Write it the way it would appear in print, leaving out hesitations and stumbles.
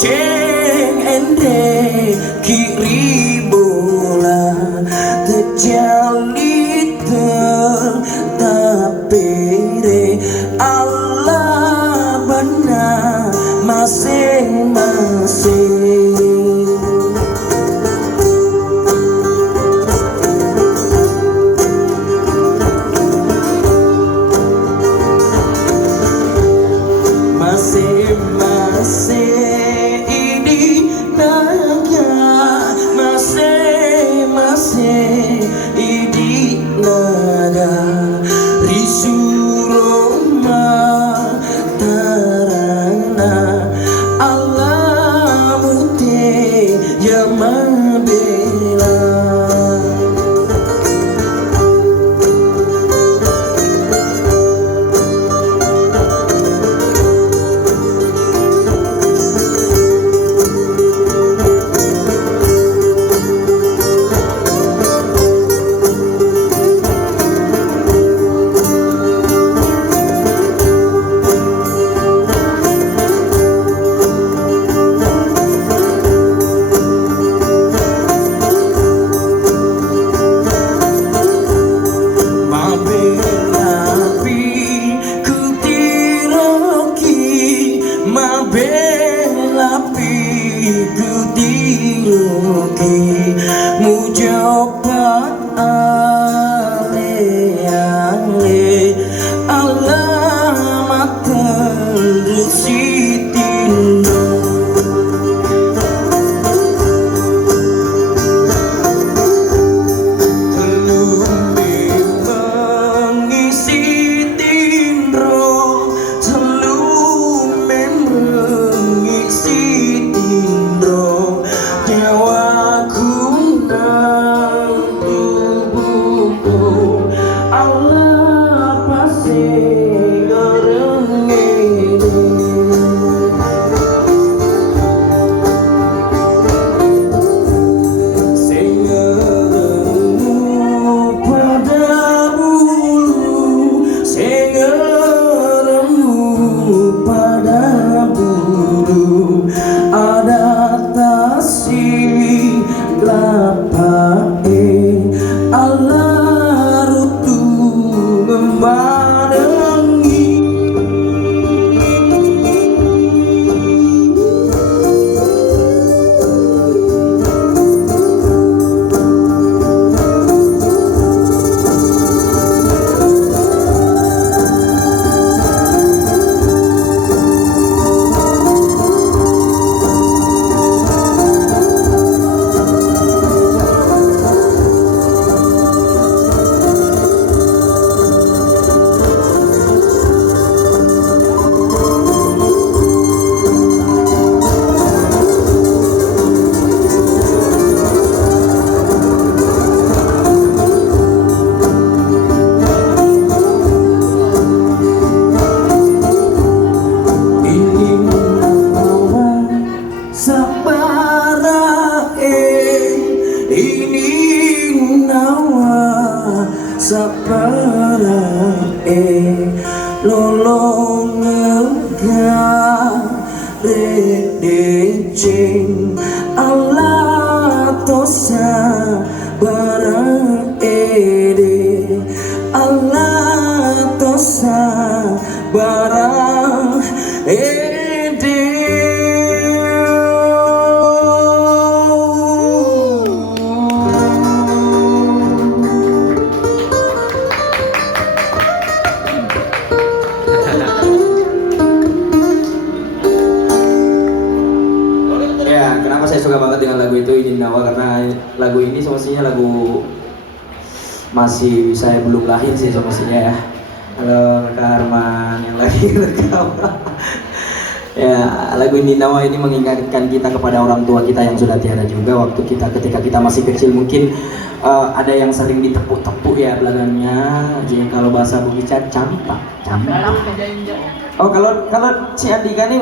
ceng ende kiri bola terjali tertapere Allah benar masing-masing. Masing-masing ini naga, masing-masing ini naga risuroma tarana Allah mute ya mabela. Kudiruki mujabat ale-ale alamat tersitin Allah rutu membarengi. Sapara lolong redecing Allah tosa barang ede Allah tosa barang ede. Kenapa saya suka banget dengan lagu itu Izin Nawa, karena lagu ini semestinya lagu masih saya belum lahir sih semestinya ya. Halo Kak Arman yang lagi rekam. Ya, lagu Izin Nawa ini mengingatkan kita kepada orang tua kita yang sudah tiada juga waktu ketika kita masih kecil. Mungkin ada yang sering ditepuk-tepuk ya belakangnya. Jadi kalau bahasa Bugis campak. Oh, kalau si Andika nih